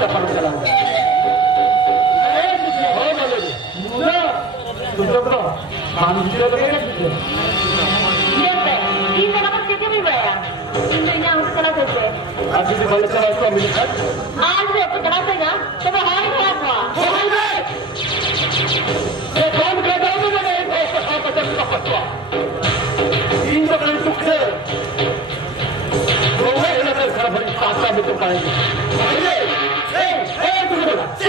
kita perlu manusia bergerak gitu. Iya teh, ini kenapa sih dia bayar? Ini yang kenapa sih? Habis itu kalau saya itu ambil kan? Ada kenapa ya? Coba hari kenapa? Kau berada di mana? Apa apa tua? Ini bukan sukses. Kau yang nak kerja beri tasa betul kali. Tunggu.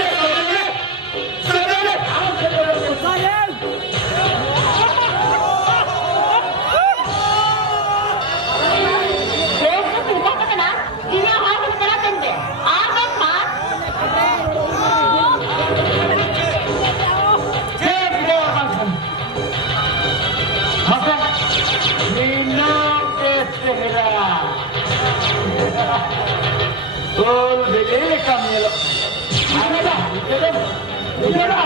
Betul, begini kami lo. Ada, ada. Ada. Apa?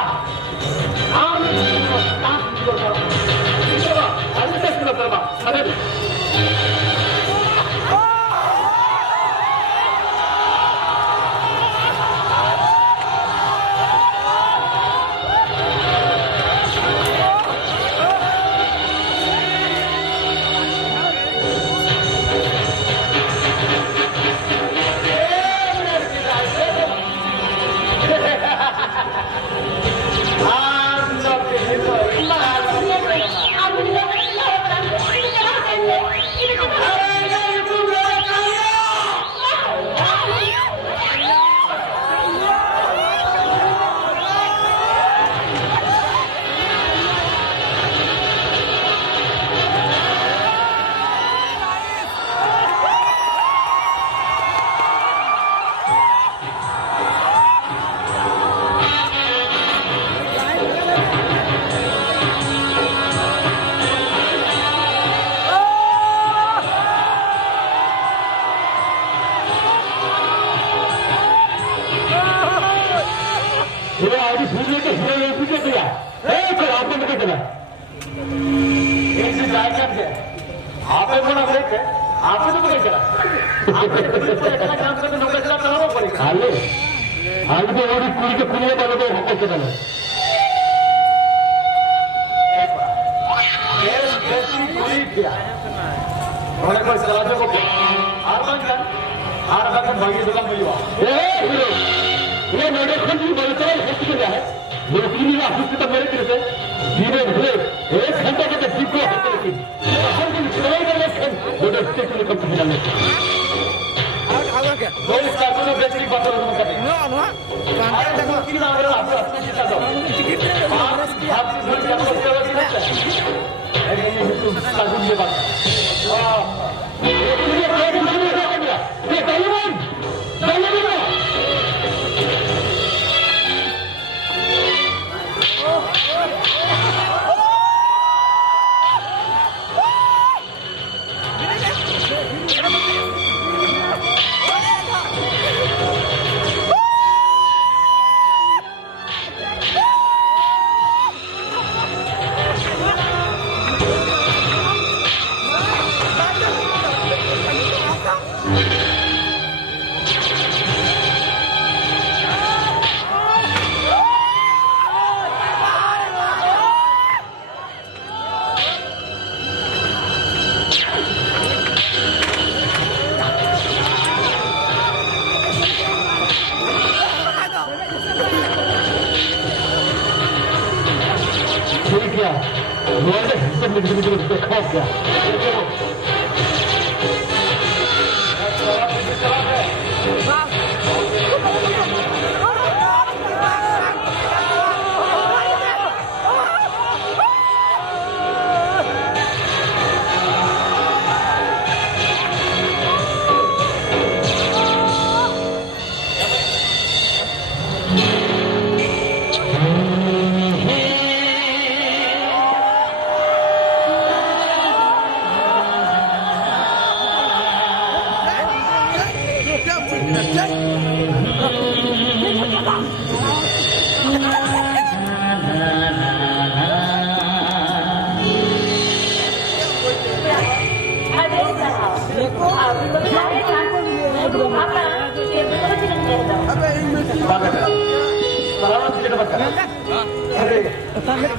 Selamat kita baca. Oke.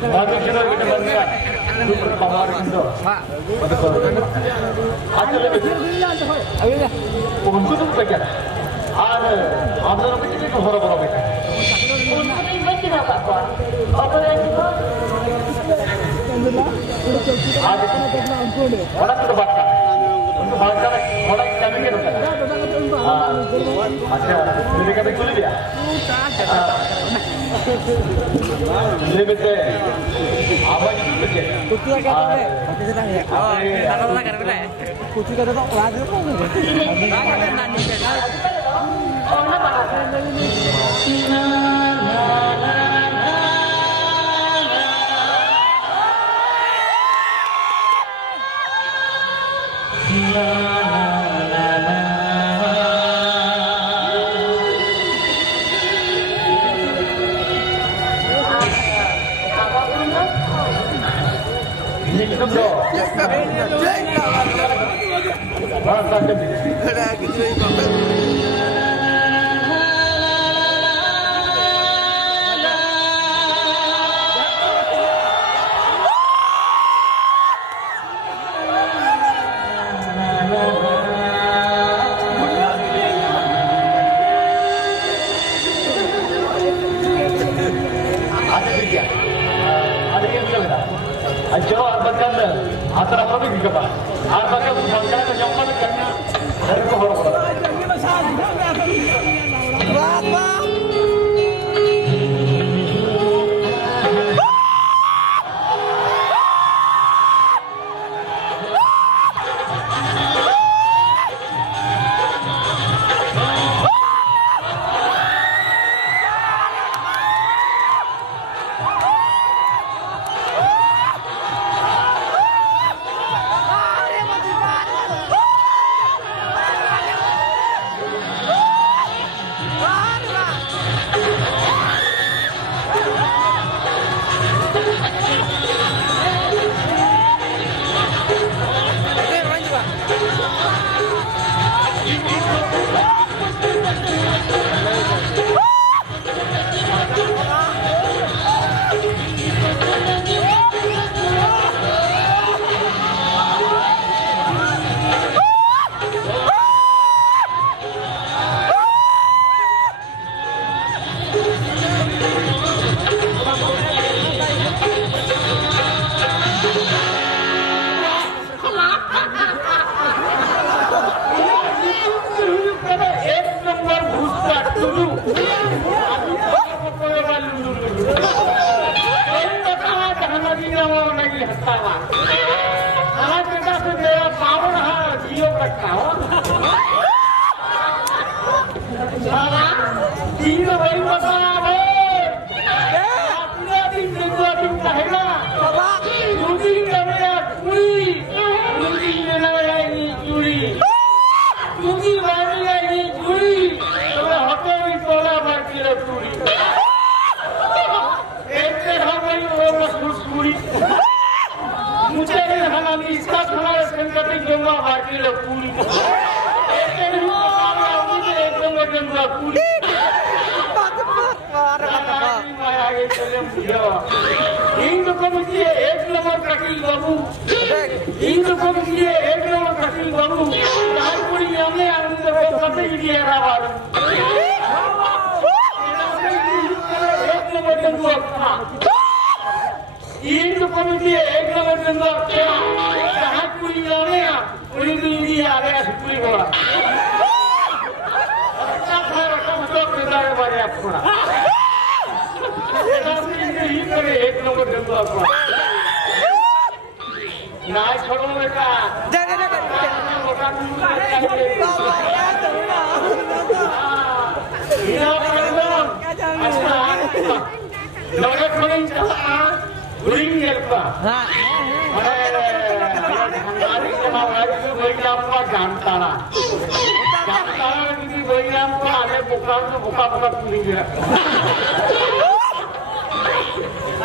Bagi kita baca. Super power itu. Ada lebih. Untuk itu baca. Ada. Ada lebih itu horor horor. Untuk ini baca apa? Apa lagi kok? Ada. Orang kita baca. Untuk baca orang kami kita baca. अच्छा मेरे कभी खुल गया ये बेटे आवाज कितने कुछ क्या कहते हैं कुछ से नहीं है ताकत ना कर बेटा कुछ कहते तो आवाज में कौन है ताकत ना नहीं है और ना बात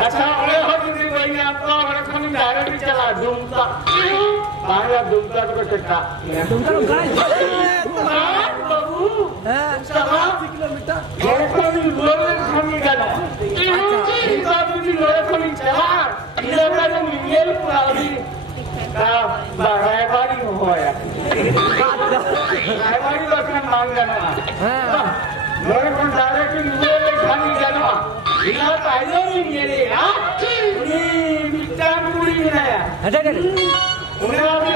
अच्छा, Bangla dumta ko teka. Dumta ko guys. Babu. Sama kilometer. Mereka ni luar kami kan. Kita ni luar kami jalan. Kita kan minyak lagi. Raibari होया रायबारी बसन मांग जाना लोग कौन डायरेक्ट न्यूज़ में खानी जाना इलाका पाइलो नहीं मेरे हाँ उन्हीं मिट्टान पूरी बनाया उन्हें अभी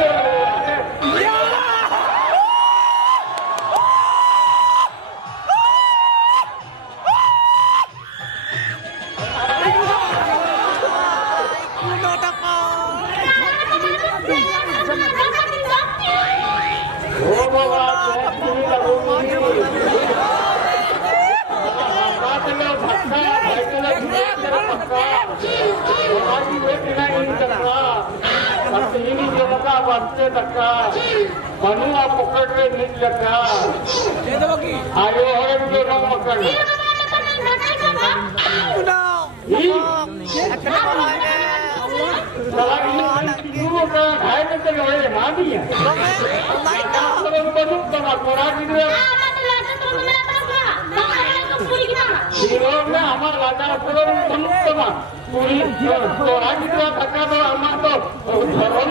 मनुआ पकड़ में नहीं लगा आयो है जो ना पकड़ हमारा राजा पूरी तोरा जितना थका तो हमारा तो धर्म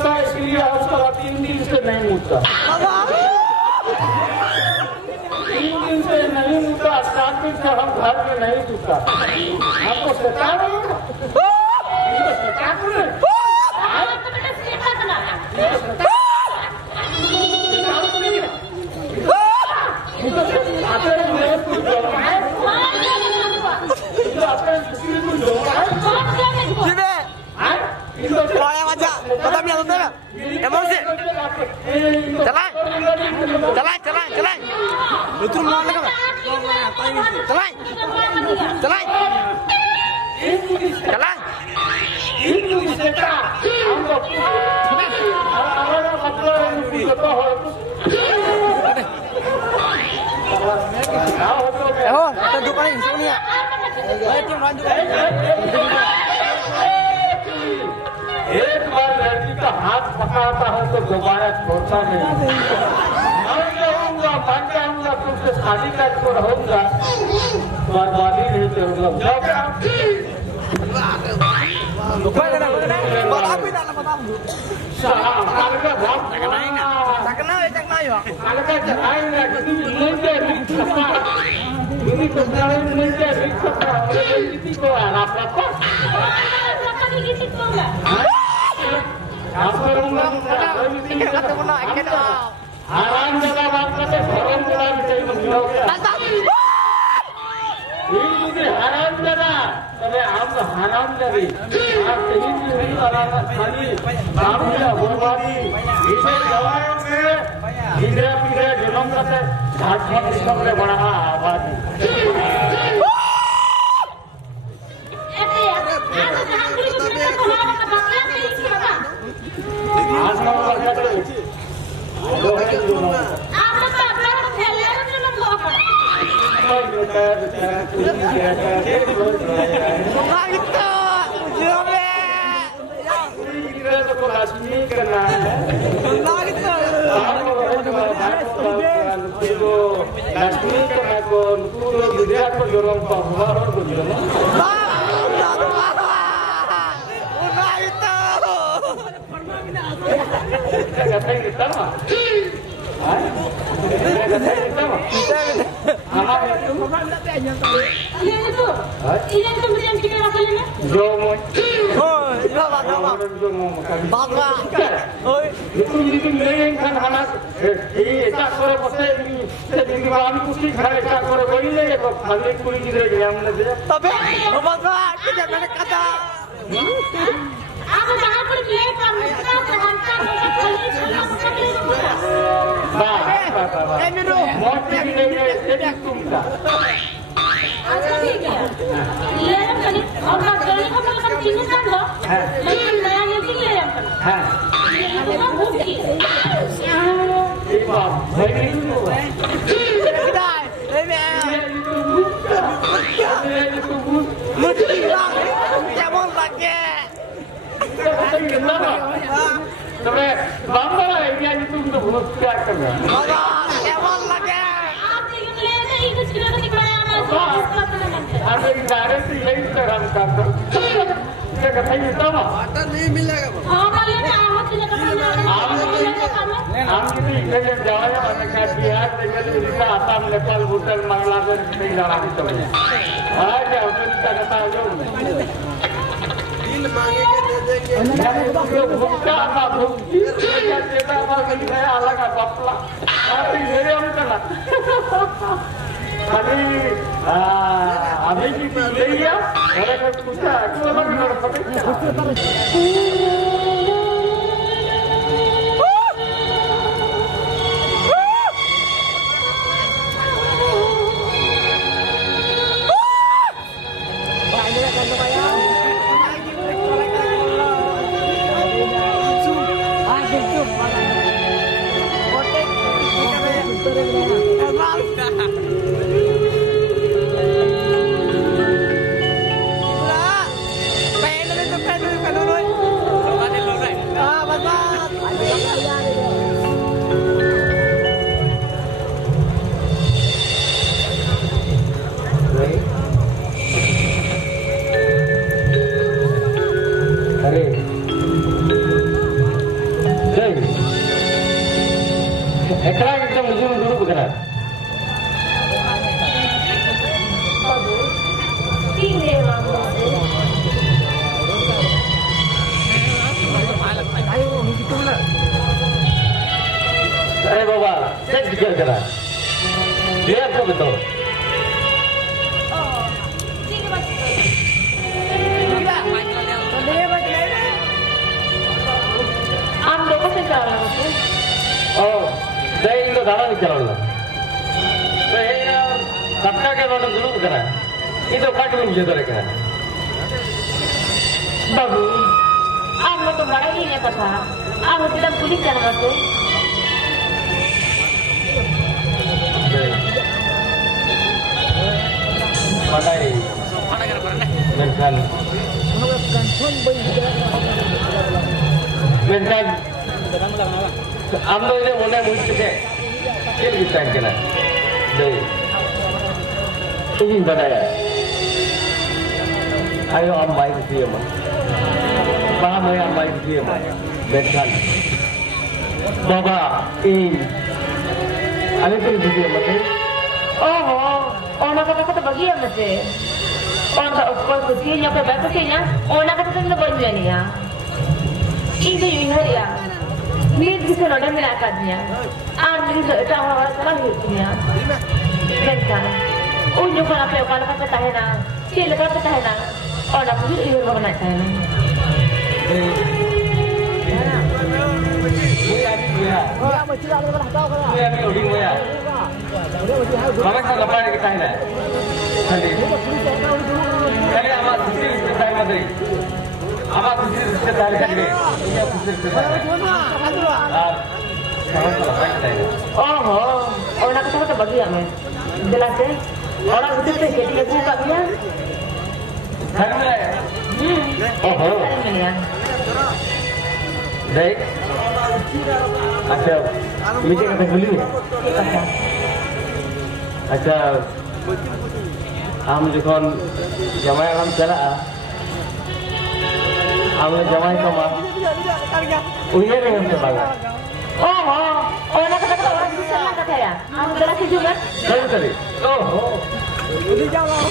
का इसलिए उसका 3 दिन से नहीं मुझता 3 दिन से नहीं मुझता 7 दिन से हम घर में नहीं जुटा आपको सताना emosi jalan betul mau lagi jalan oh kita paling sini ya tim lanjut एक बार लड़की का हाथ पकड़ता हूँ तो दोबारा छोड़ता नहीं मान जाऊंगा तुमसे शादी करके रहूंगा बर्बादी नहीं करूंगा आराम जगह बात करते भवन जगह हराम जगह तबे आप हराम लगी आप कहीं भी नहीं कराना खाली काम किया बर्बादी इसे जवानों में धीरे धीरे जन्म करते झारखंड निगम में बड़ा आबादी Ini tu mesti kita nak beli ni. Jomoi. Oh, bapak. Bapak. Oh, itu jadi nilai kan anak ini tak korang pasal ini jadi kami kucing kerana tak korang boleh ya kami kulit kita yang mana dia tapi bapak kita nak kata. Aku jangan pergi lepas muka terhantar muka polis aku pergi rumah. bah Ini dulu. mau nilai jadi tumda Apa dia? Dia kan orang kali kamu kan tinggal kan lo. Macam mana yang tinggal yang kan? ha Apa bukti? iba baik itu Kedai. Ini. itu bus Mesti hilang. Jangan lagi. kenapa tapi bangga ini itu untuk bus kan Bapak, jangan lagi. Apa yang lelaki itu sudah di mana anak? ada ibarat ini terang kantor kita kata itu mah Apa yang awak tidak kenal? Am ini yang jawabnya anak dia dengan Indonesia, Assam, Nepal, Bhutan, Bangladesh, Negara itu. Aja kita ketahui. Yang buka apa bukti? Kita apa kita alag apa pula? Tapi ini yang mana? Kami abis itu dia orang kuda, itu orang orang pakai. Ekra kita musim dulu bukan? Ayo bawa, cek juga kena. Lihat kok betul. Oh, saya itu dalam bicara lah. Saya kakak ke mana dulu bukan? Itu kakak belum jadi kan? Babu, aku tu mana ini kata? Aku tidak boleh jalan tu. Pandai. Menkan. Amdo ini mulai muncul ke, kiri kita kena. Deh, ini mana ya? Ayo ambai dia mah. Paham ya ambai dia mah. Menkan. Baba, ini. Ada tu dia mah. Oh, nak kata bagian macam. Oh, tak usah kucingnya, apa kucingnya? Oh, nak kata tu bagian ni ya. Ini yang ya. Ni kita nak dah melakukannya. Ni kita awal salah hitnya. Mereka, unjuk apa yang kalau kata tahena, sila kata tahena. Oh, nak pergi ibu bapa nak tahena. Ya, mesti ada orang tahu kan. Ini yang udah ya. Mana kan lepas dari kita ini? Kali amat sisi kita yang ada. Amat sisi kita dari sini. Oh, nak kata bagi ya, men. Jelas deh. Orang itu jadi ibu tak dia. Oh, baik. Ada, ini kita beli ya. Ada, am jikon jamai alam jala. Am jamai kama. Uye dengan sebagai. Oh, nak kata orang Ang lalaki juga. Dari tadi. Oh. Udah jauh.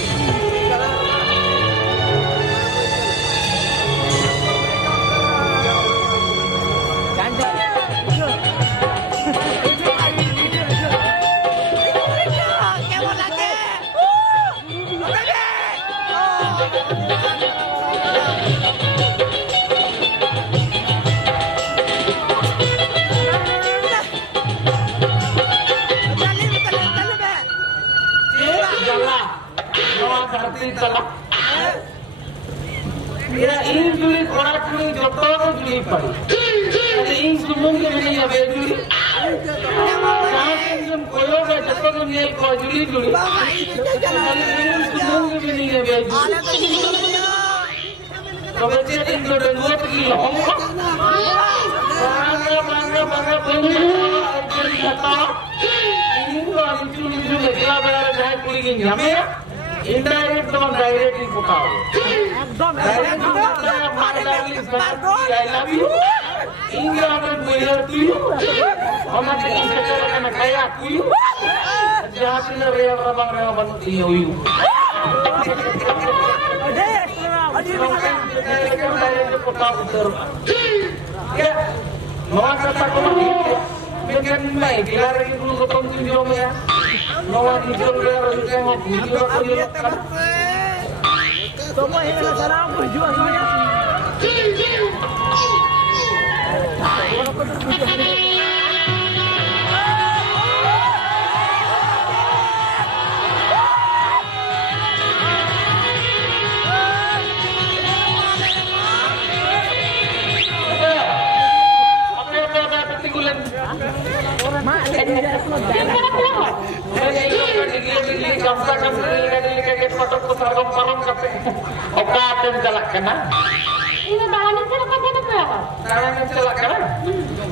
Ya ini juli orang juli jodoh juli pari. Ini sumung ke mana ya juli? Jangan sumung koyo ke jodoh juli ko juli. Ini sumung ke mana ya juli? Kalau dia tinggal di luar pergi lom. Bangga jadi kata. Ini orang juli kita bayar dah kuliah nyampe. Indirect to directly put out. Direct to I love you. England will to you. How much is the kaya to you? Jahat na real rabang rabang to you. Direct put out sir. Yeah. Mga kata ko bigyan may kilala yung dulu ko tong video mo ya. Nawa video lero yung mo video ko yun. Semua yang ada salah aku jual semuanya. Ini tangannya celaka berapa? Tangannya celaka.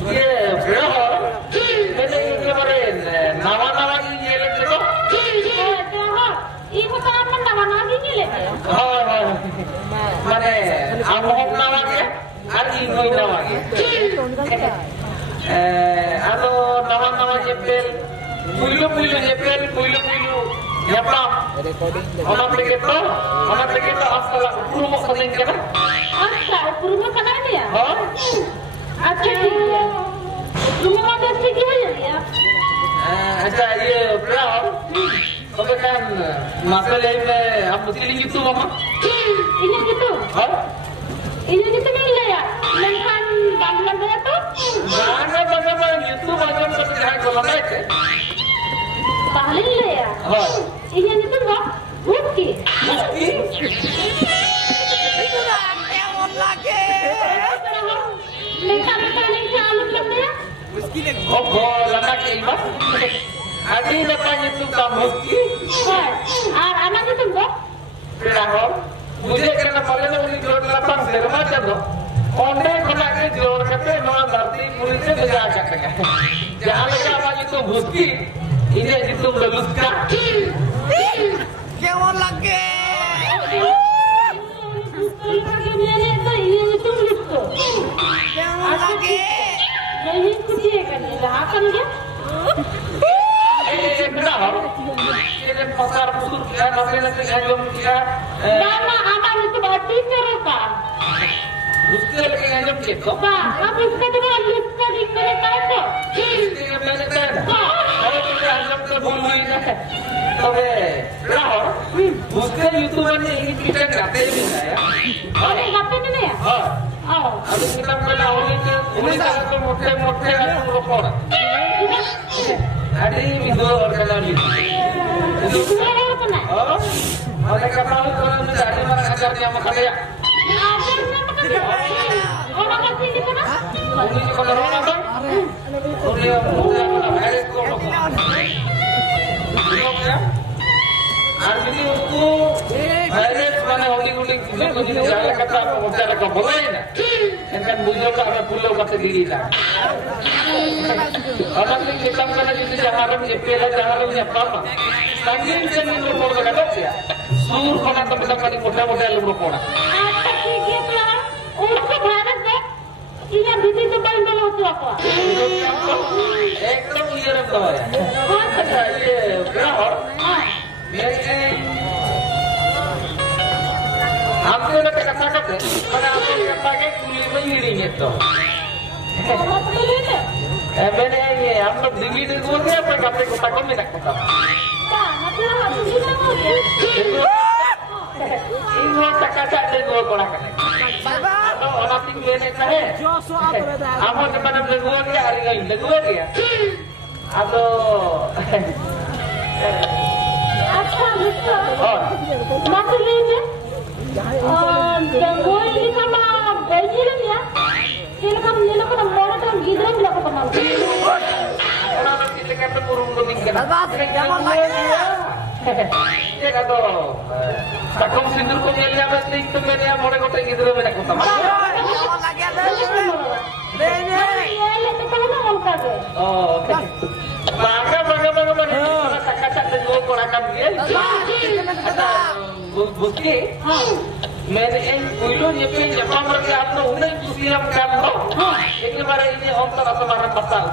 Iya, berapa? Ini kemarin nawa-nawa ini elektro. Ibu tangan nawa lagi nih Oh, mana? Amok nawa ke? Hari ini nawa ke? Ano nawa-nawa jepel. Puyo-puyo jepel, puyo-puyo. Nyapa? Orang begitu asal rumah kening kena. Asa, rumah kan ada ya? Oh? Ada dia. Rumah ada segi aja ya. Acha ये ब्राउ तो kan masalah ini हम मुस्लिम gitu mama Ini gitu. हाँ Ini gitu nih ya. Lengkan bangunan dia tuh. bagaimana itu macam seperti kalau naik Pahalin lah ya. हाँ Ini gitu enggak? Bukti. Lengkan lengkan dia. oh lama ke ibu adi depan itu kamu Anak itu enggak? berahor मुझे करना पड़ेगा उन्हीं जोड़ लापंग से रमाचा दो ओंडे खुला के जोड़ करते नवा धरती पूरी से ले जा सकते हैं जहाँ लगा आवाज तो भूसकी इन्हें जितु ललुस्का क्या लगे Ini kuci kan? Akan dia? berahor ini pasar pusur kita masalah kita jom kita Nama anak itu berarti cerita. मुश्किल के अंजम के तो Pak, apa itu juga lupa di mereka itu? ये मैंने कहा और तो अंजम तो भूल गई ना तबे रहो मुश्किल यूट्यूबर ने ये पीछे करते ही नहीं है Ada apa ini ya? हां Oh, अब kita pernah उन्हीं का तो मोटे रोकोड़ा ada video orang itu itu ada apa nak? oh mereka tahu kalau mencari mana ajarnya makanya Ada apa kan? Orang kasih di sana? ini kalau orang apa dia mana beres kok ya hari ini itu beres mana uling-uling itu jadi jalan kata bicara ke boleh kan bujur ke arah pulau kata diri dah orang ini kita kan jadi jaharan jepela jaharan apa tangin sen lu pun kata ya sur kena tempat kali kota-kota lu pun Apa sih dia tuh? Urus Bharat में Iya bisa cobain dulu tuh aku. एकदम clear है तो है अच्छा ये क्या हो मेरे आपने ना कहा था कि मैंने आपको कहा कि कुली में ही नहीं है तो मैंने ये हम लोग दिल्ली से बोल गए पर कपड़े को तक में रखता था इन्हों तक का चाटे गोल बड़ा करने atau orang tinggi ini kah? Apa depan negua dia hari ini negua dia? Atau अच्छा maksudnya ini negua ini sama Belgium ya? Ini kan orang kan gila bilang apa nama? orang kita kata burung tinggal. ये का तो takong sindur ko niya mas ning to niya more ko teng gidro me nakota ma oh baga sakasa dengo ko rakam dia buki मैंने एक कुइलो ये पे जपाम रखे आपने उन्हें कुसियम कर लो एक बार इन्हें हम तो रस मारना पता है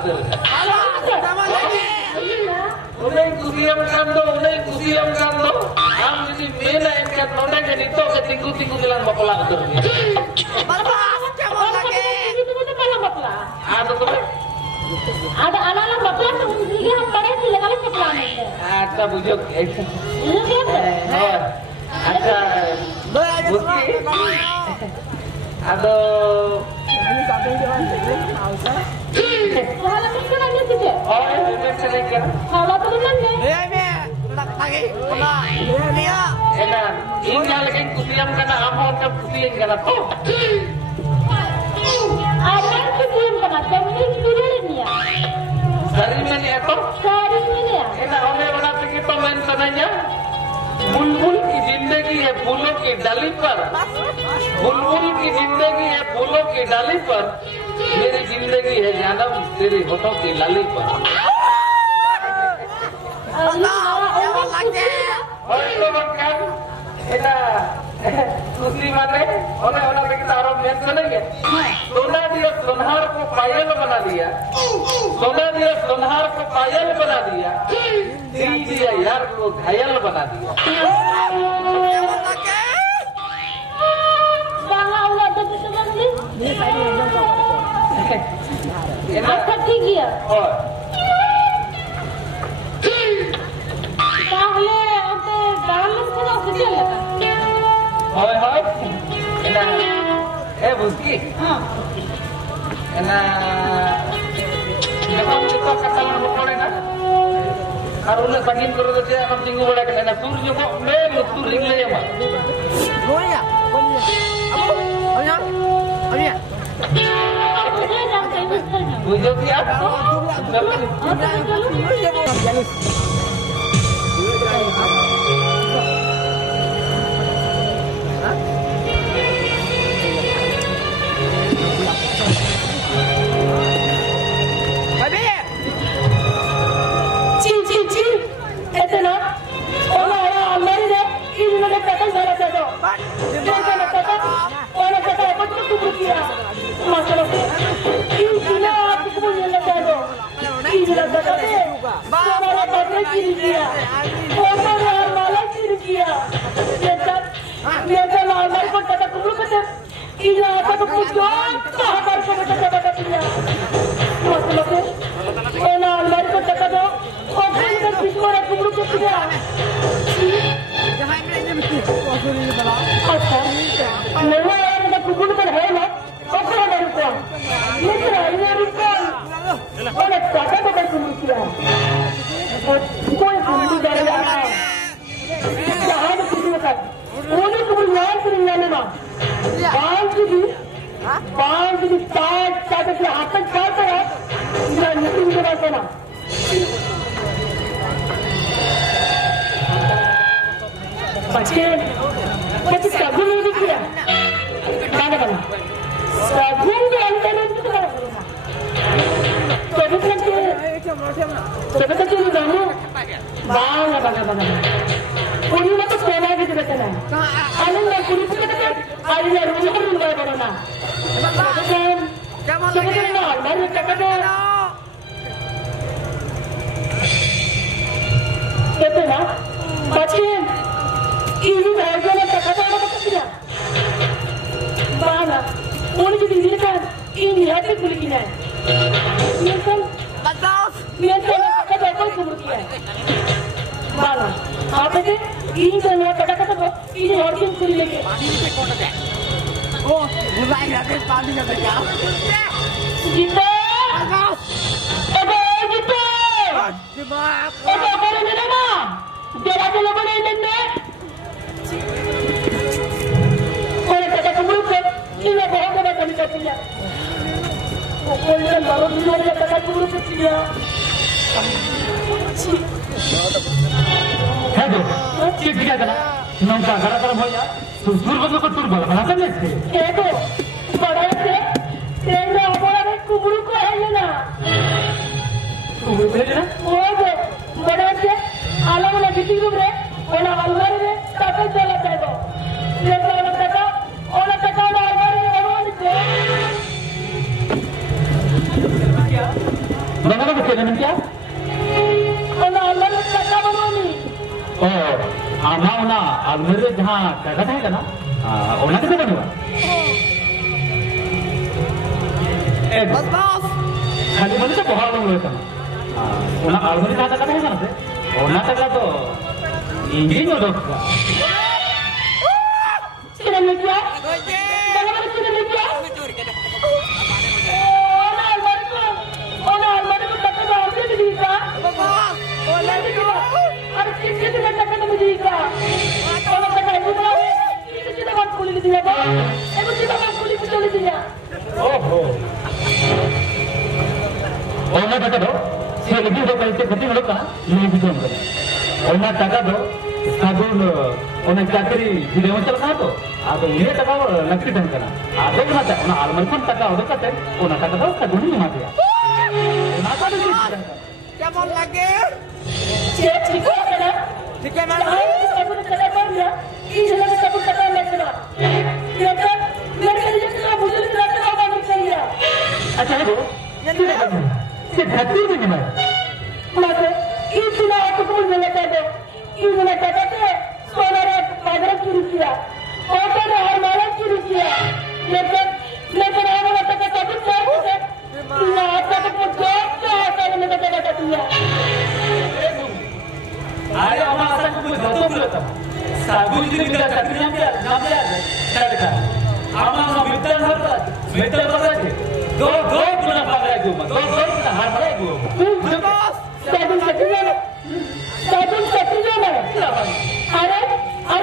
उन्हें कुसियम कर दो हम यदि मेला एक कर लो ना jadi तो के tinggu bilang bapak tu ada anak-anak bapak tuh mungkin हम बड़े से लगा ले सकला में अच्छा बुझो अच्छा बुद्धि aduh kalau kita ni kita oh ini selengkap kalau teman ni enak ini lagi kusiam karena amon kan kusiam karena toh ada kusiam karena temani kita ni ya dari mana itu ya enak oleh orang kita main sananya बुलबुल की जिंदगी है फूलों की डाली पर बुलबुल की जिंदगी है फूलों की डाली पर मेरी जिंदगी है जन्म तेरी होठों की लाली पर और तो बक्का इतना खुशी माने उन्हें kita orang main सुनेंगे सोना दिया सोनार को पायल बना दिया सोना दिया सोनार को पायल बना दिया दिल दिया यार को घायल बना दिया अच्छा ठीक है और ताहले ओते डांस करो किसे लगा होय होय एना ए बुझकी हां एना देखो तो कतल में पड़े ना और उन्हें संगीत करो तो हम tinggu बड़ा के ना सूर्य को मैं मुस्तुर निकले या मत बुझो क्या hari cakap itu lah macam ini harga nak cakap apa kita mana orang jadi ini kan ini hati kuliah ni kan ni kan cakap apa kuliah mana apa sih ini kan cakap apa ini orang kuliah Oh, mulai habis paling ada jauh. Gitu. Apa gitu? Maaf. Apa boleh ni nama? Dia ada logo ni ni. Orang kata kamu ke? Ini apa yang kata kami kata? Orang baru dulu dia kata kamu ke dia. Hello. Cik dia kata, nampak gara-gara boleh. सुर बदलो को तुर बला बला करने से देखो बड़ा से तेरा बड़ा में कुबरू को है ना कुबरू है ना वो बड़ा से आलम ना किसी रूम रे ओना अलमारी रे ताकत चला जाएगा ये वाला टका ओना टका ना अलमारी रे वो से क्या बना के चलने क्या ओना अलमारी टका बनानी ओ आमा ओना अलमारी जहाँ टका है ना ओना किसे बनेगा Bos bos. खाली बने तो बहुत लोग रहते हैं ओना अलमारी जहाँ टका है ना से ओना टका तो इंजन में डॉक्टर चिकन में क्या बना बना चिकन में क्या ओना अलमारी को टका तो आगे भी दिखा ओना दिखा अरे चिकन में टका तो मुझे दिखा ओना टका है बुरा ये किसी बात बोली नहीं दिया ये किसी बात बोली नहीं दिया ओहो ओना टका दो से लगी तो पैसे खत्म हो का नहीं भी तो ओना टका दो सागुन ओना चाकरी जिले में चल रहा तो आदो ये टका लक्ष्य ढंग करना आदो ना था ओना अलमारी में टका होता करते ओना टका दो सागुन नहीं मार दिया ओना का भी क्या बोल लगे? ठीक है ना ठीक है मैडम। सागुन टका कर दिया इस जगह सागुन टका लेकर ये तो मेरे लिए तो मुझे नहीं टका नहीं चाहिए अच्छा है वो ये धरती में नहीं है मतलब इतना आपको बोलने लगा दो इतना टका तो सोना रे पागल की रुकिया ऑटो रे हमारा की रुकिया लेकिन हमारा टका सब सब है ना आपका तो जॉब क्या होता है मेरा टका दिया अरे हमारा सब कुछ धोतो बोलता सागुन की बिना चाकरी नाम दिया टका हमारा मित्र भरता दो गुना पागल है दो गुना हार मारे बस। सागुन चक्री जो है अरे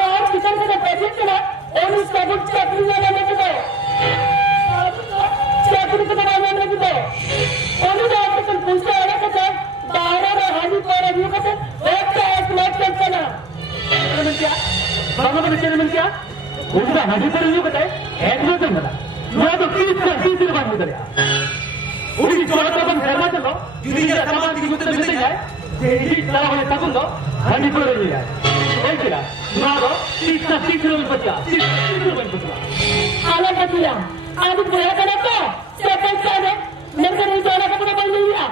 आज किचन से पैसे चला और उस सागुन चक्री वाला लेके दो चक्री को बनाने में लेके दो और उस आपको तुम पूछते हो ना कहते बाहर और हानि पर व्यू कहते एक का एक मैच चलता ना क्या बाबा के बच्चे ने क्या उसका हानि पर व्यू कहते एक में चल रहा मैं तो 30 बार उधर उड़ी चौड़ा तो बंद करना चलो जुड़ी का सामान की मुद्दे मिलते जाए यही तरह होने तक उनको हानि पर रही है एक किला ना दो 30 रुपए बचा 30 रुपए बचा आला बचिया आज बुरा करा तो सेकंड से मेरे को नहीं जाना कपड़ा बन लिया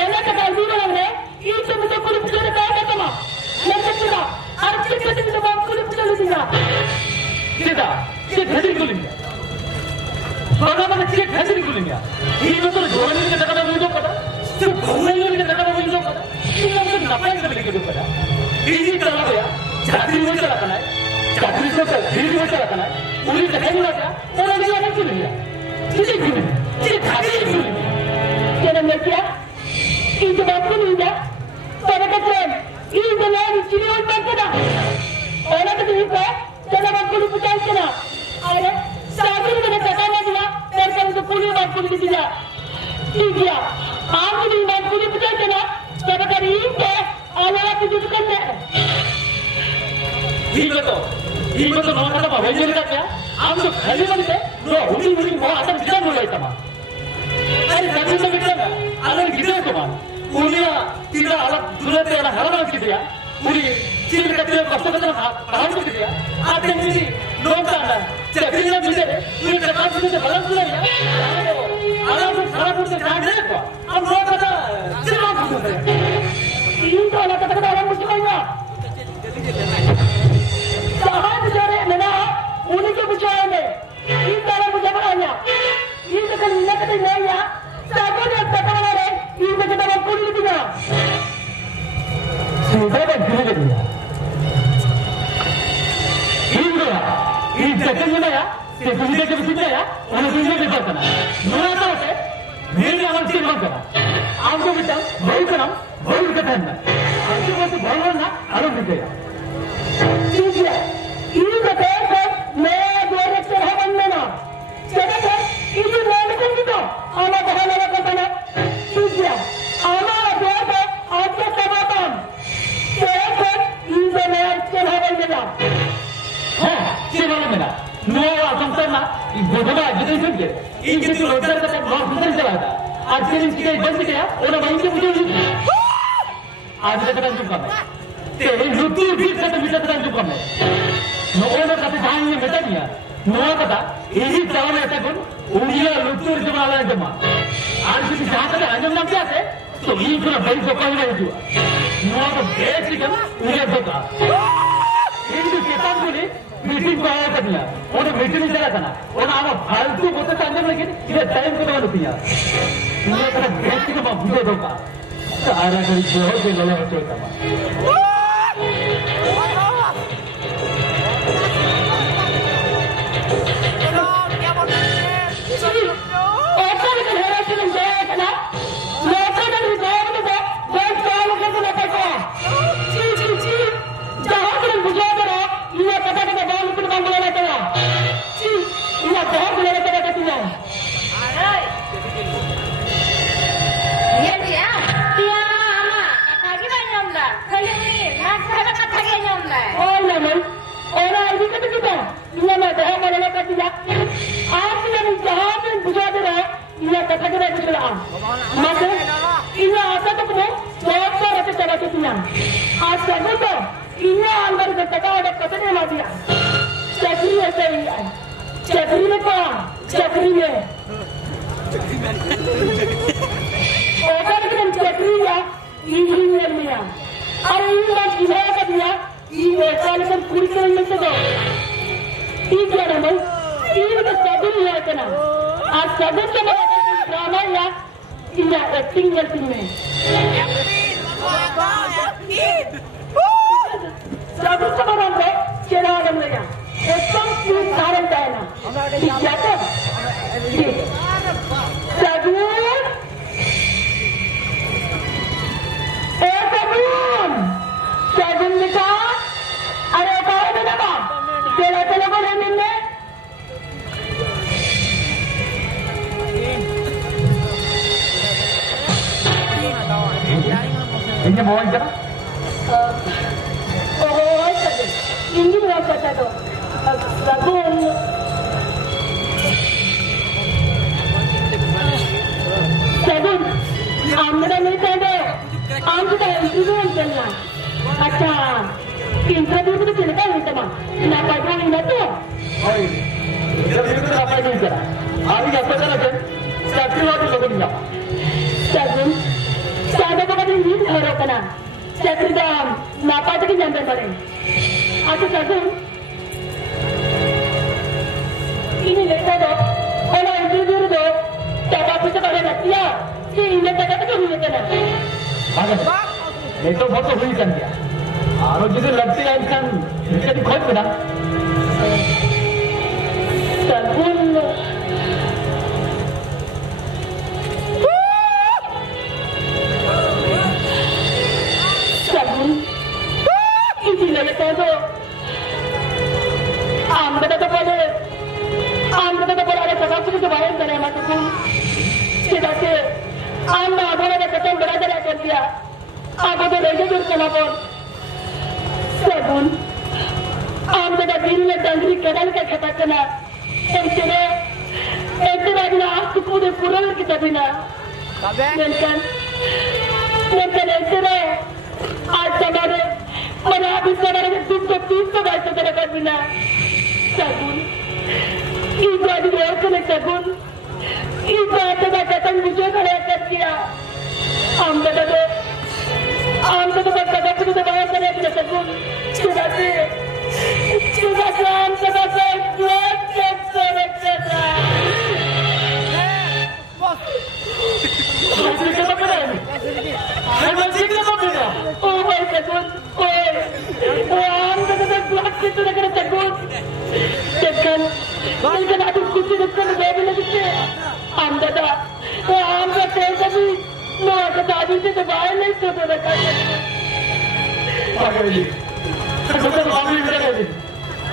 ओला का गाड़ी में लग रहे ये तो मुझे कुछ पूछने का है तुम मैं सकता और किस किस को बात कुछ पूछ लो सीधा सीधा ये घड़ी को लिया बाबा मैंने चेक घड़ी को लिया ये तो जोड़ने के टका में मुझे पता सिर्फ घूमने के टका में मुझे पता ये तो नफाई से लेके पता इसी तरह गया चाकरी में चला करना है चाकरी से धीरे में चला करना है पूरी जगह में लगा और अभी आगे क्यों नहीं है किसी क्यों नहीं ये घाटी क्यों नहीं क्या मैं क्या इन बात को नहीं जा तेरे का प्रेम इन दुनिया में चिड़ी और बात करना और ना तो नहीं है चला बात को पूछा करना अरे सागुन ने टका ना दिया तेरे को तो पूरी बात को नहीं दिया ठीक है आप भी बात को पूछा करना तेरे का रीन के आला की जुट करना ठीक है तो नौका तो भाई ने क्या आप तो खाली बनते नो हुडी बहुत आता विचार बोलायचा मा अरे सागुन ने क्या आला गिरे को मा पुलिया तिला आला दुरते आला हराना किया पूरी चीज का तेरे कष्ट करना बाहर को दिया आते मुझे नौका ना चक्री में मिले पूरी टका से बलंद किया आला से खराब kan ina kata naya. Sabu dia kata mana? Ini kata orang kulit dia. Sudah dah gila dia. Ini second mana ya? Second dia ke sini ya? Orang sini ke sana. Mana tahu saya? Ini orang sini mana? Aku kita baru kenal, baru kita kenal. Aku masih baru na, aku kita. ठीक है ये बताया sir मैं director है बनने ना चलो sir ये मैं नहीं तो आना बहाना लगा करना ठीक है आना अभ्यास है आपका समाधान चलो सर ये मैं चल है बनने ना हाँ चलो मेरा नो असंतर ना इस बोझा जितने सुनते इनके तो रोजगार का बहुत सुंदर चला था आज के दिन किसी बंद किया और वहीं के मुझे आज तक का चुका है तेरे लुटी भी कदम भी कदम चुका है नौकरी का धान ये बेटा दिया नौकरी का था यही चावल ऐसा कौन उंगलियां लुटी और जमा वाला जमा आज किसी जहाँ तक अंजम नाम क्या है तो ये पूरा बड़ी चौका ही नहीं हुआ नौकरी का बेच ही कम उन्हें धोखा इनको चेतावनी को नहीं मीटिंग को आया कर दिया और मीटिंग नहीं चला था ना और आवा फालतू होते थे अंदर लेकिन ये टाइम को बंद किया उन्हें कहा बेच ही कम मुझे धोखा सारा करी बहुत ही लगा होते था आज सभी तो इन्हें अंदर से टका और कतने ला दिया चक्री ऐसे ही है चक्री में कहा चक्री में ओकर के चक्री या इंजीनियर में या अरे इन्हें किधर का दिया ये साल का पूरी करने से दो ठीक है ना भाई ये तो सभी है ना आज सभी के बाद ड्रामा या इन्हें एक्टिंग करती में सभी समाधान पे चला बन गया एकदम पूरी कारण है ना ठीक है तो सगुन लिखा अरे कहो ना बा तेरा चलो बोले मिलने इन्हें मोहन क्या हिंदी में बात करता तो सगुन सगुन आमदा नहीं कहते आम का इंटरव्यू चलना अच्छा इंटरव्यू तो चलता है तमाम ना पढ़ना नहीं ना तो और जब ये तो आप नहीं करा अभी आपको चला के चक्री वाली लोगों ने सगुन सादा का दिन नहीं हो रहा ना चक्री दाम ना पाते के जानते पड़े अच्छा सगुन इन्हें लेता दो और इंटरव्यू दो तब आप इसे पढ़े रखिया कि इन्हें तक तो नहीं लेते ना ये तो बहुत हुई कर दिया और जिसे लगते हैं इंसान इसके भी खोज बना सगुन सगुन इसीलिए लेते हैं तो आम बता तो पहले सगा से तो बाहर करे ना तो सीधा से आम ना आधार का कदम बड़ा चला कर दिया आगे तो रेंगे दूर चला बोल सगुन आम बता दिन में डंगरी कदल का खता करना ऐसे ना आप पूरे पूरा की तभी ना लेकिन ऐसे रहे आज हमारे मैंने आप इस तरह के 230 बार से कर बिना सगुन इस बार और से सगुन इस बार का कदम मुझे खड़ा कर दिया आम बता तो कदम तो बाहर करे अपने सगुन चुरा से आम सदा से kata adik itu bahaya ni tu tu dekat. Apa ini? Kita mahu ini lagi.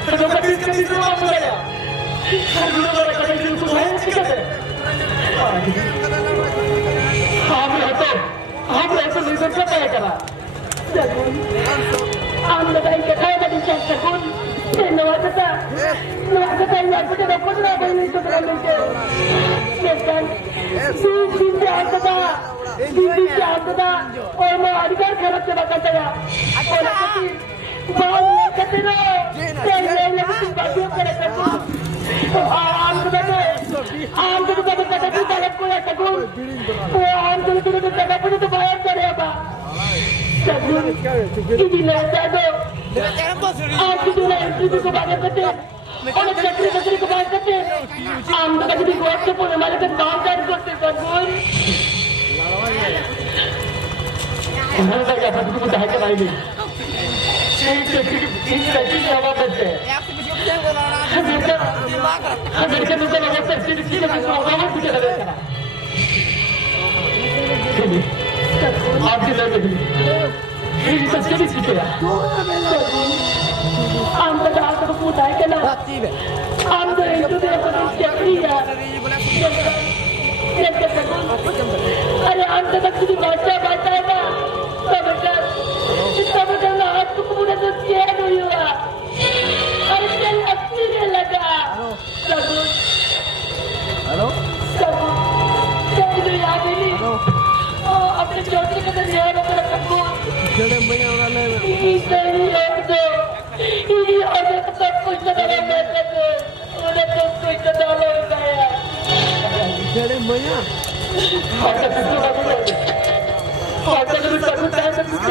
Kita kisah itu apa ya? Kita kata itu bahaya sih kata. हम ऐसे रिजल्ट से तय करा हम लगाई के खाए बड़ी चेक सकून नवाज़ता यार कुछ डॉक्टर ना बोलने तो कर लेंगे लेकिन दिन से आता और मैं अधिकार खराब से बता गया और बाल कहते ना तेरे लेकिन बातियों करे सकून आम तो कहते गलत को है सकून वो आम तो कहते तो बाहर करे अब सकून इसी ने दो आप की जो इंटरव्यू को बात करते और सेक्रेटरी को बात करते आम तो कहते को अच्छे पूरे हमारे पे काम करते सकून उन्होंने क्या था तुमको चाहे क्या नहीं इन हवा करते हैं अमेरिकन लोग लगा सकते हैं कि लोग होगा कुछ लगा करा आपके लगे ये सच्चे भी सीखेगा आम तक आप तो पूछा है क्या आम तो इंटू दे अपने चक्री यार अरे आम तक किसी बादशाह है ना सब ना हाथ को पूरा तो चेन हुई हुआ अरे चल अच्छी नहीं लगा हेलो चल याद ही नहीं अपने चौधरी के अंदर याद अपना सबको जड़े महीने वाले ये और सब कुछ डाला मैं तो उन्हें तो कुछ डाला होगा यार जड़े महीना और तो सब टाइम तक कुछ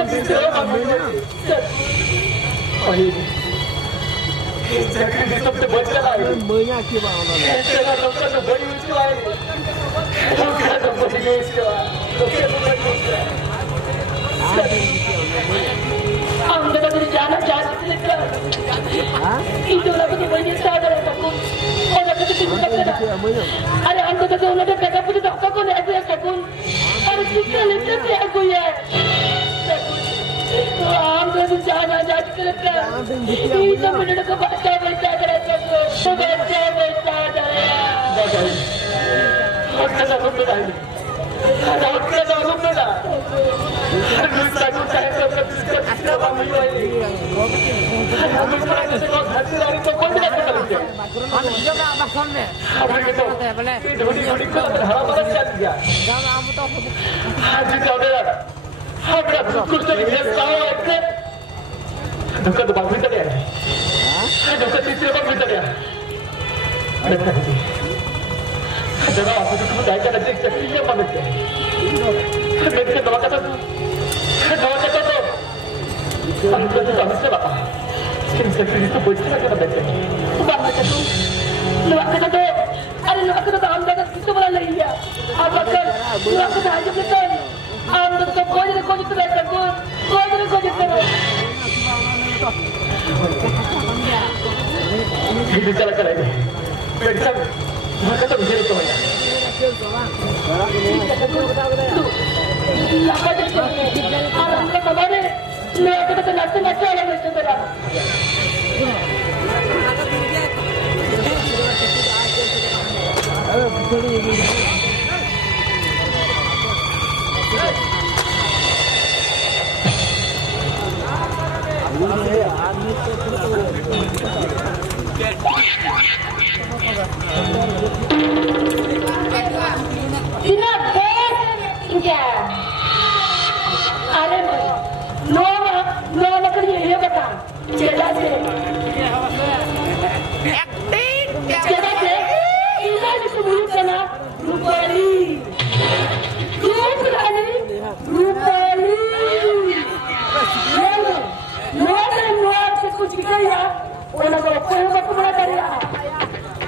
सबसे बच रहा है महीना की बात तेरा लोग तो बड़ी मुश्किल है लोग क्या तो बच गए इसके बाद लोग क्या तो बच गए हम तो बस जाना चाहते थे इधर लगे तो वही साथ रहता हूँ और लगे तो किसी तक अरे हम तो उन्होंने पैसा पूछे डॉक्टर को ले गए सकून और किसने लेते थे कोई है तो हम तो जाना चाहते थे इधर मिनट को बच्चा बैठा रहता तो बच्चा बैठा और कैसा रूप में आएंगे और कैसा रूप में ना दूसरा कुछ है तो अच्छा बात नहीं है हम इस तरह से लोग हंसी रही तो कौन सा करते हैं हम जो का अब सामने हमारे तो बोले थोड़ी थोड़ी को हरा बदल चल गया हम तो आज तो देर हमरा कुछ तो ये साव है धक्का तो बात भीतर है धक्का तीसरे बार भीतर है जरा आप तो कुछ आएगा ना देख सकते हैं मदद है मेरे से दवा करता तो हम तो समझते बात इन सेक्रेटरी तो बोलते हैं क्या बैठे तो बात करते तो अरे लोग तो हम लोग किसको बोला नहीं है आप अगर लोग तो आज के तो हम लोग तो कोई तो बैठा कोई ये चला करेंगे मेडिसिन मैं तो मुझे तो है लापा देखते हैं और हम लोग हमारे लोग तो नाचते वाले बच्चे तो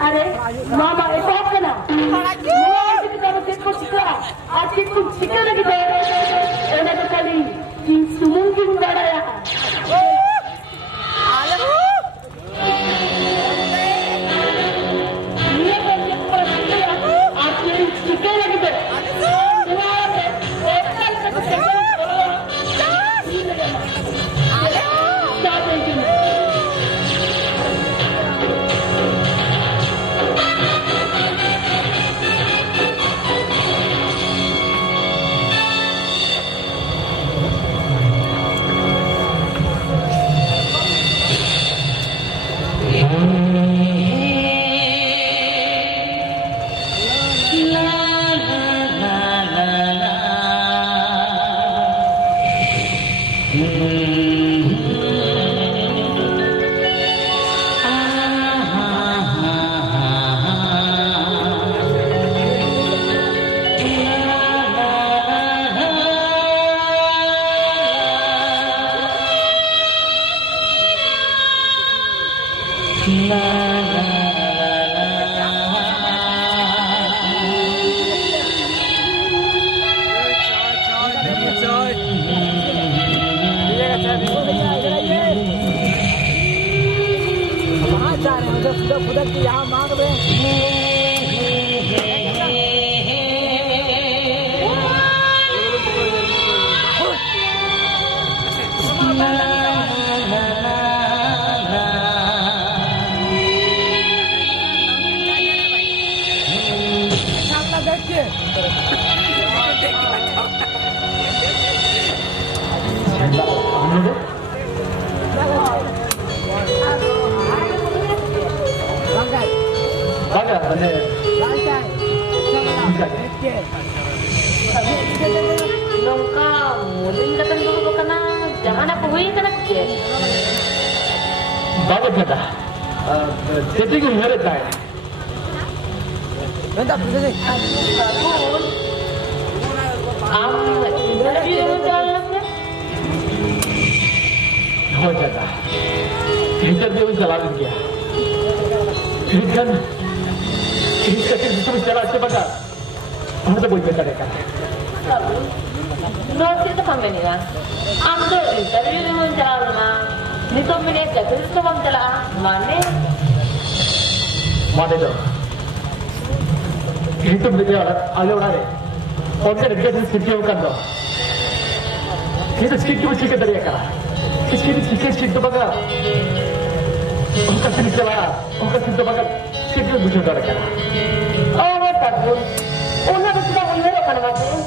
अरे मामा एक बात करना कुछ सिक्का लगी तो कली सुमूंगी उड़ाया आपके सिक्के लगी तो sudah ke यहाँ मांग रहे Nungka, mungkin datang dulu ke kana, jangan aku hui kana je. Bagus kata. Jadi kita hari kaya. Bentar, berhenti. Bagus. Interview dengan jalannya. हो जाता इंटरव्यू में चला गया फिर चला के बता हम तो कोई बेटा देखा No kita pamenya. Amdo interview dengan jalannya. Nito minit jaga itu bang jalan. Mana? माने दो itu begitu आले उड़ा रहे और फिर गैस सिटी कर दो itu सिटी में चिकन दरिया का इसके लिए चिकन चिकन बगा उनका सिटी चला उनका सिटी बगा चिकन बुझे दरिया का Oh betul. Una vez kita mulai kan macam.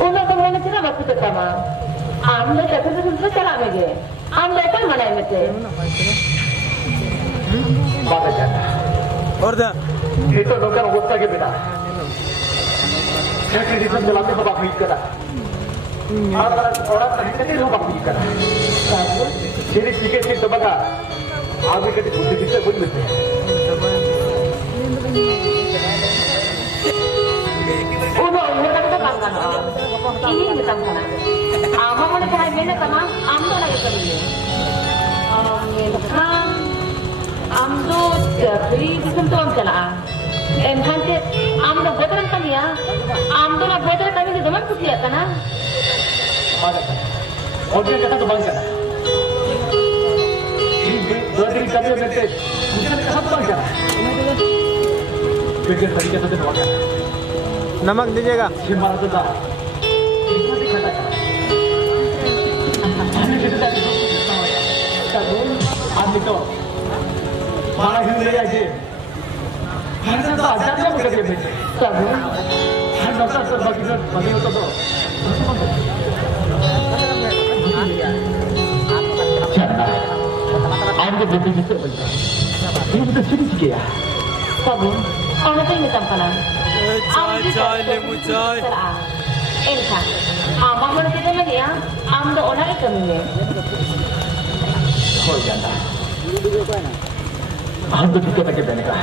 Una tu mana kita masuk ke sama. Amdo jaga itu jalan aja. Amdo apa mana macam. बात जाता और दा ये तो लोग गुस्सा के बिना क्या क्रिटिसिज्म दिलाते तो बात नहीं करा और तरीके लोग बात नहीं करा तेरी चीजें से तो बता आगे के बुद्धि किससे बुझ लेते हैं Udah kita kan kan. Ini kita kan. Ama mana kaya mana kama, amdo lagi kerja. Kan, amdo jadi disentuh jalan. Enhances, amdo bodoran kami ya. Amdo na bodoran kami di zaman kusi ya kana. और क्या कहता तो बंद करा दो दिन कभी में से सब बंद करा फिर तरीके से दबा करा नमक दीजिएगा ये मारा तो था इसमें दिखाता है हमने कितने तक आदमी तो मारा हिंदी आजे हर तो आजाद ना मुझे बेटे Sabu, हर नौकर सब बाकी होता तो आम के बेटे जिससे बचा ये तो सीधी सी किया sabu. Ano tayo may tampanan? चाय लेमू चाय Enka, ama mo na kita lagi ya. Amdo onari kami ni. हो जाता हम तो ठीक है बैंक का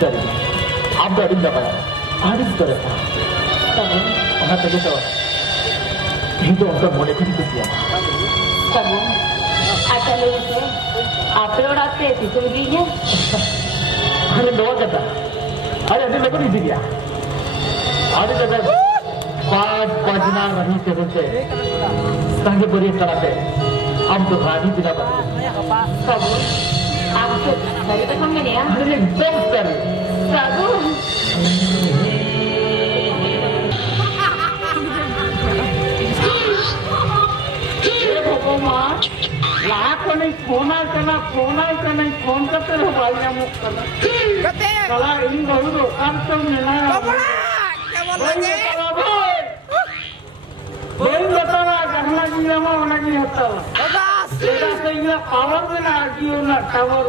सर आप तो अड़ी दबा आज इस तरह था Sabu, वहाँ तक तो ये तो उनका मोड़े खुद कुछ किया sabu. Acha lo ite. Upload aate ito liye. अरे नवा करता अरे अभी मेरे को नहीं दिया आज तक पाँच बजना नहीं थे बोलते संगे बुरी तरह से हम तो गाड़ी बिना बना Sabu, aku dari kita kami ni ya. अरे एकदम सर Sabu. लाखों नहीं फोन करते रहो भाई हम कला इन बहुत काम तो मिला वही बताना जहाँ की जमा होना की होता बेटा से ये पावर में ना आगे ना टावर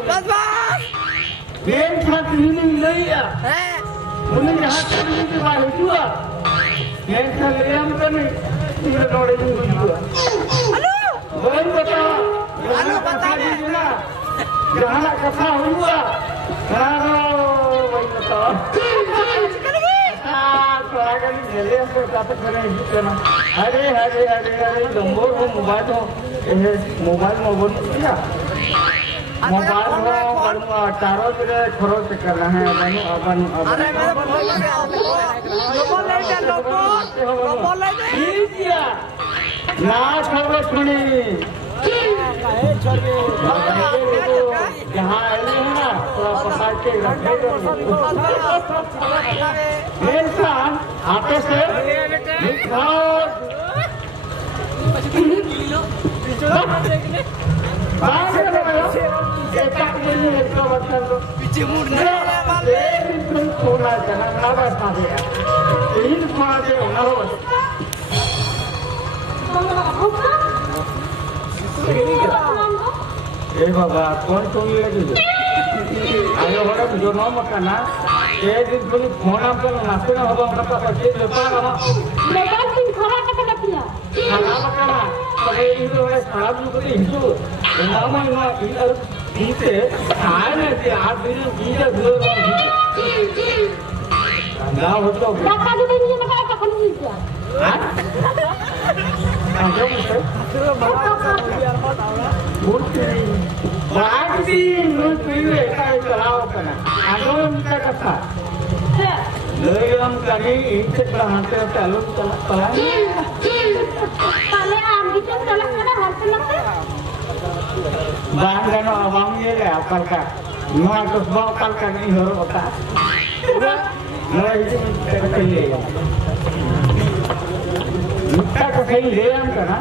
बेन था तीन नहीं है उन्हें जहाँ करने के बाद हुआ बेन था ले हम तो नहीं तीन नोड़े नहीं हुआ वही बताओ हेलो बता दीजिए ना जहाँ कथा हुआ वही बताओ अरे अरे अरे अरे लंबो हो मोबाइल हो मोबाइल मोबाइल हो चारों जगह खरोच कर रहे हैं अपन ना खबर सुनी यहाँ आए हैं ना थोड़ा पकड़ के रखे इंसान आते से पीछे मुड़ थोड़ा जना नवा साधे तीन साधे नवा ए बाबा कौन टोली लगी आयो बड़ा जो नो मकाना ए दिन पुलिस फोन आप कर नास्ते ना होगा हमरा का के व्यापार हम लेकिन तुम खरा का कटिया खाना मकाना तबे इनको खराब जो करे हिंदू नाम ना इधर इनसे आए ना कि आप दिन बीजा दूर ना हो तो काका जी नहीं मका का खन मिल गया हां आजो मुझे वादी नूल पीवे का चलाओ करना आजो मुझे कथा लेकिन कहीं इनसे हाथे चालू चला पहले आम की चला करना हाथ लगता बाहर जाना आवाम ये ले आपल का नौ तो बाव कल का नहीं हो होता नौ इसे कहीं ले मुक्ता को कहीं ले आम करना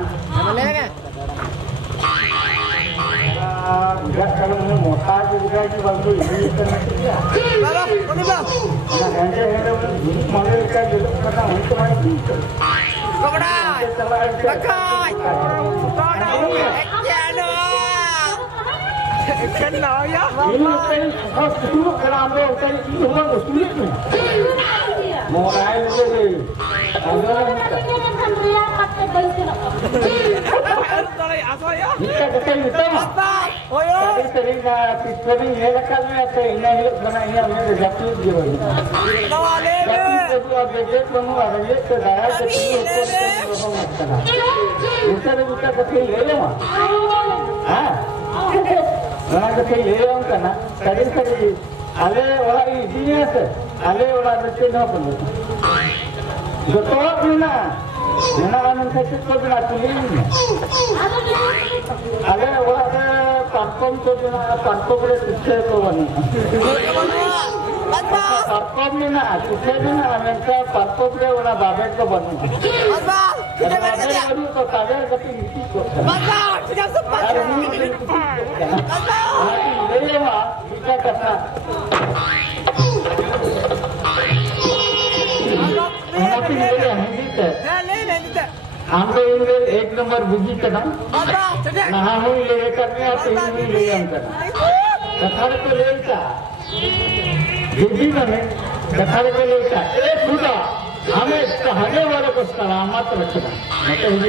इधर कल में मोटा जिधर की बात हुई ये करना चाहिए बाबा कौन बा ना घंटे माले का जो करना उनको मैं कपड़ा लखाई kenal ya ini kan harus dulu kerana kan ini orang sulit ni mau lain tu ni agar kita kata itu tadi sering tadi ni lekang ni apa ini hidup mana ini apa jatuh dia ni jatuh tu ada je kamu ada je kedaya jadi itu kita kata le mah ah orang tu kaya orang kan, kadang kadang ale orang ini আছে, ale orang itu nak pun. Betul ni na, mana orang itu tu tu nak tulis ni. Ale orang parkom tu tu nak parkom boleh tulis tu ni. Parkom ni na, tulis ni na, mereka parkom boleh orang babet tu banu. Kita baru tu kajar tapi itu. tidak sempat लेवा क्या करना हमारी ले है हम तो इनके एक नंबर बुझी करना नहा हुई ले करने आते ही ले हम करना कथार को लेता बुझी में कथार को लेता एक खुदा हमें कहने वाले को सलामत रखना मतलब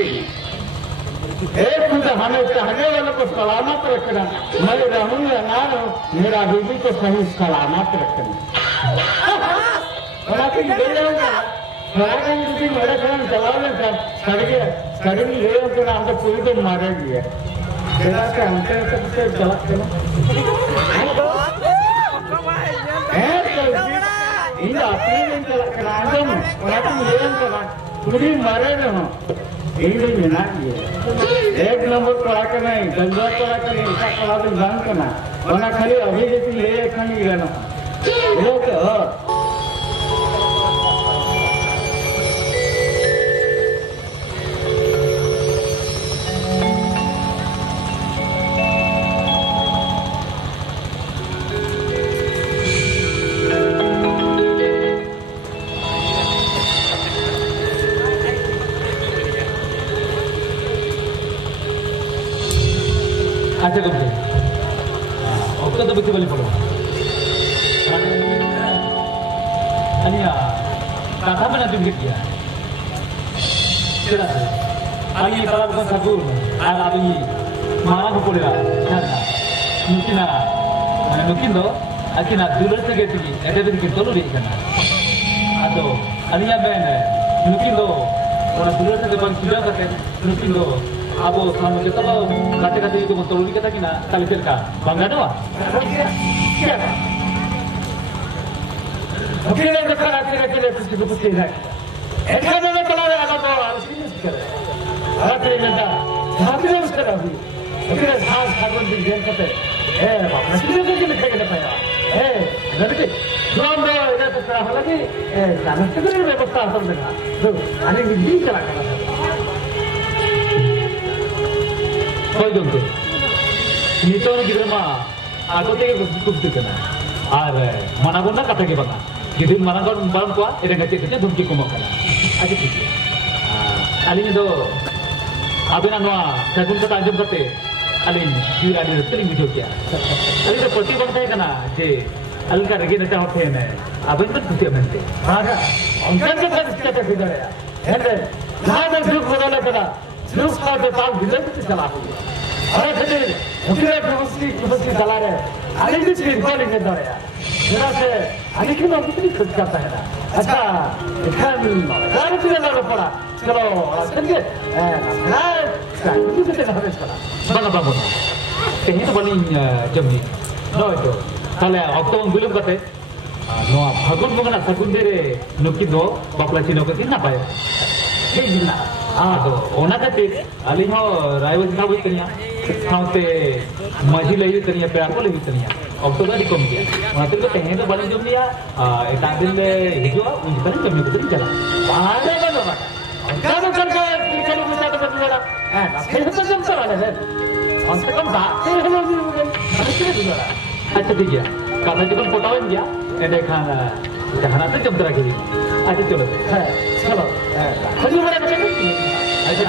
एक खुद हमें चाहने वाले को सलामत रखना मैं रहूं या ना रहूं मेरा बीवी को सही सलामत रखना ले जाऊंगा मेरे घर चलाओ ना सर ले जाऊंगा हम तो पूरी तो मारेगी है हमसे सबसे गलत चलो इन अपने चला ले जाऊंगा पूरी मारे ना ini benar dia. एक नंबर पढ़ा के नहीं, गंजा पढ़ा के नहीं, इसका पढ़ा तो जान करना. वरना खाली अभी जैसी ले खाली रहना. ये तो अच्छा करते उसका तो बच्चे वाली पढ़ो अनिया कथा में तुम किया चला आगे kalau bukan sagur ada lagi malah populer kan mungkin do akhirnya dulu saja tu ada begitu dulu deh kan atau alia ben mungkin do orang dulu saja bang sudah kata mungkin do अब हम kita lo kata-kata itu betul kita kena kali cerita bangga doa mungkin yang dekat kira-kira putih है ऐसा नहीं चला रहा तो आलसी नहीं कर रहा है आप ये ना भाभी ने उसका भी Kita khas khabar di jalan kata, bapak kita kita kita kita ya, jadi jual deh, ini terserah lagi, jangan segera berpesta asal dengan, tuh, ada yang di jalan kata. Kau jomto, ini tuh orang kita mah, aku tuh cukup dekat, mana pun nak kata kita, jadi mana kau barang tua, ini kecil-kecil dumki kumakan, aja gitu. Alin itu, apa nama, saya pun kata jom kata. Alin, jujur ada teling video kia. Alin itu pasti bangsa kan, je, alin kan lagi nanti hotel ni, apa itu tu nanti. Ada, orang tu kan kita sudah ya. Hendak, nama tu berada pada, terus kalau kita bila kita jalan. Orang tu, mungkin kita jalan ya. Alin itu sendiri paling mudah ya. Jelas, alin kita mungkin kita kerja ya. अच्छा, इखान गाड़ी से लगा पड़ा चलो चलिए nah itu kita harus pernah mana bangun tehnya tu paling jemni no itu kalau waktu belum kata no fagun bukan fagun dere nuki do bapla cino ke tina payah hey gila तो ओना कते अली हो rival ना हुई तनिया खाते मजी ले तनिया प्यार को ले तनिया अब तो गाड़ी कम गया वहां तो कहीं तो बने जम लिया एक दिन ले हिजो उन पर जम को दिन चला आने का बाबा क्या कर चलो मुझे तो कर दिया फिर तो जम कर वाले है कम से कम बात है अच्छा ठीक है काना जब फोटो बन गया ये देखा जहां से जम तरह के अच्छा चलो चलो चलो बड़ा अच्छा